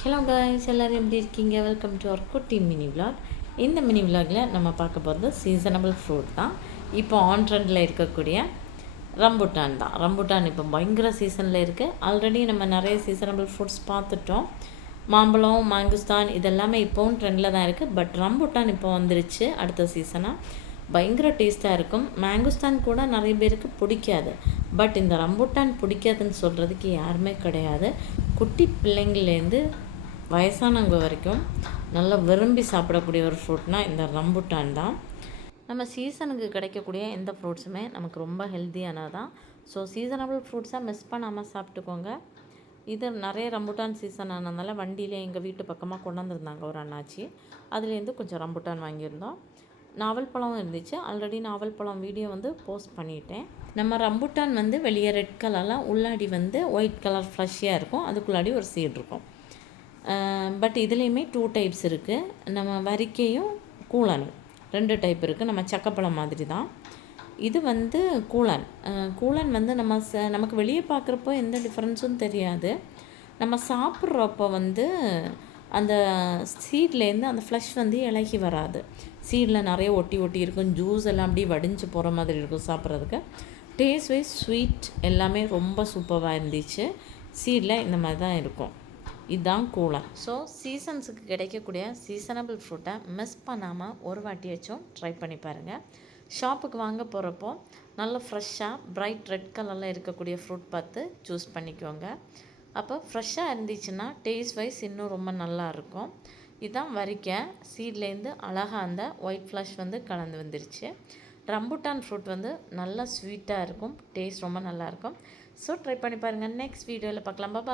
Hello guys, எல்லோரும் எப்படி இருக்கீங்க? வெல்கம் டு அவர் குட்டி மினி விலாக். இந்த மினி விலாகில் நம்ம பார்க்க போகிறது சீசனபிள் ஃப்ரூட் தான். இப்போ ஆன் ட்ரெண்டில் இருக்கக்கூடிய ரம்புட்டான் தான். ரம்புட்டான் இப்போ பயங்கர சீசனில் இருக்குது. ஆல்ரெடி நம்ம நிறைய சீசனபிள் ஃப்ரூட்ஸ் பார்த்துட்டோம். மாம்பழம், மாங்குஸ்தான் இதெல்லாமே இப்போவும் ட்ரெண்டில் தான் இருக்குது. பட் ரம்புட்டான் இப்போ வந்துருச்சு அடுத்த சீசனாக. பயங்கர டேஸ்ட்டாக இருக்கும். மேங்குஸ்தான் கூட நிறைய பேருக்கு பிடிக்காது. பட் இந்த ரம்புட்டான் பிடிக்காதுன்னு சொல்கிறதுக்கு யாருமே கிடையாது. குட்டி பிள்ளைங்கள்லேருந்து வயசானவங்க வரைக்கும் நல்லா விரும்பி சாப்பிடக்கூடிய ஒரு ஃப்ரூட்னால் இந்த ரம்புட்டான் தான். நம்ம சீசனுக்கு கிடைக்கக்கூடிய எந்த ஃப்ரூட்ஸுமே நமக்கு ரொம்ப ஹெல்த்தியானது தான். ஸோ சீசனபிள் ஃப்ரூட்ஸாக மிஸ் பண்ணாமல் சாப்பிட்டுக்கோங்க. இது நிறைய ரம்புட்டான் சீசன் ஆனதுனால வண்டியில் எங்கள் வீட்டு பக்கமாக கொண்டு வந்திருந்தாங்க ஒரு அண்ணாச்சி. அதுலேருந்து கொஞ்சம் ரம்புட்டான் வாங்கியிருந்தோம். நாவல் பழம் இருந்துச்சு. ஆல்ரெடி நாவல் பழம் வீடியோ போஸ்ட் பண்ணிட்டேன். நம்ம ரம்புட்டான் வெளியே ரெட் கலரில், உள்ளாடி ஒயிட் கலர் ஃப்ளஷியாக இருக்கும். அதுக்குள்ளாடி ஒரு சீட் இருக்கும். பட் இதுலேயுமே 2 டைப்ஸ் இருக்குது. நம்ம வரிக்கையும் கூழனும் 2 டைப் இருக்குது. நம்ம சக்கப்பழம் மாதிரி தான் இது. கூழன் கூழன் நமக்கு வெளியே பார்க்குறப்போ எந்த டிஃப்ரென்ஸும் தெரியாது. நம்ம சாப்பிட்றப்போ அந்த சீட்லேருந்து அந்த ஃப்ளஷ் இலகி வராது. சீடில் நிறைய ஒட்டி ஒட்டி இருக்கும். ஜூஸ் எல்லாம் அப்படியே வடிஞ்சு போகிற மாதிரி இருக்கும் சாப்பிட்றதுக்கு. டேஸ்ட் வைஸ் ஸ்வீட் எல்லாமே ரொம்ப சூப்பராக இருந்துச்சு. சீடில் இந்த மாதிரி தான் இருக்கும். இதுதான் கூழன். ஸோ சீசன்ஸுக்கு கிடைக்கக்கூடிய சீசனபிள் ஃப்ரூட்டை மிஸ் பண்ணாமல் ஒரு வாட்டியாச்சும் ட்ரை பண்ணி பாருங்கள். ஷாப்புக்கு வாங்க போகிறப்போ நல்ல ஃப்ரெஷ்ஷாக பிரைட் ரெட் கலரில் இருக்கக்கூடிய ஃப்ரூட் பார்த்து சூஸ் பண்ணிக்கோங்க. அப்போ ஃப்ரெஷ்ஷாக இருந்துச்சுன்னா டேஸ்ட் வைஸ் இன்னும் ரொம்ப நல்லாயிருக்கும். இதுதான் வரிக்க சீட்லேருந்து அழகாக அந்த ஒயிட் ஃப்ளஷ் கலந்து வந்துருச்சு. ரம்புட்டான் ஃப்ரூட் நல்லா ஸ்வீட்டாக இருக்கும். டேஸ்ட் ரொம்ப நல்லாயிருக்கும். ஸோ ட்ரை பண்ணி பாருங்கள். நெக்ஸ்ட் வீடியோவில் பார்க்கலாம். பாய்.